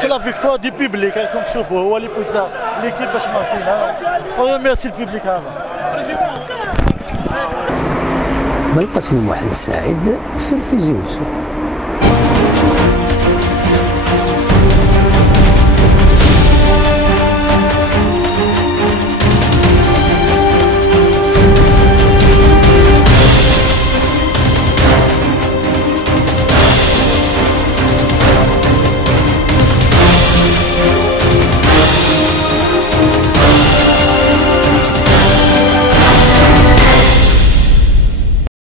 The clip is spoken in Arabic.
سي لا فيكتوار دي بيبليك راكم تشوفوا هو اللي بوزا ليكيب باش ماركينا ميرسي البيبليك هذا. بلقاسمي محمد سعيد سير تيزي وزو.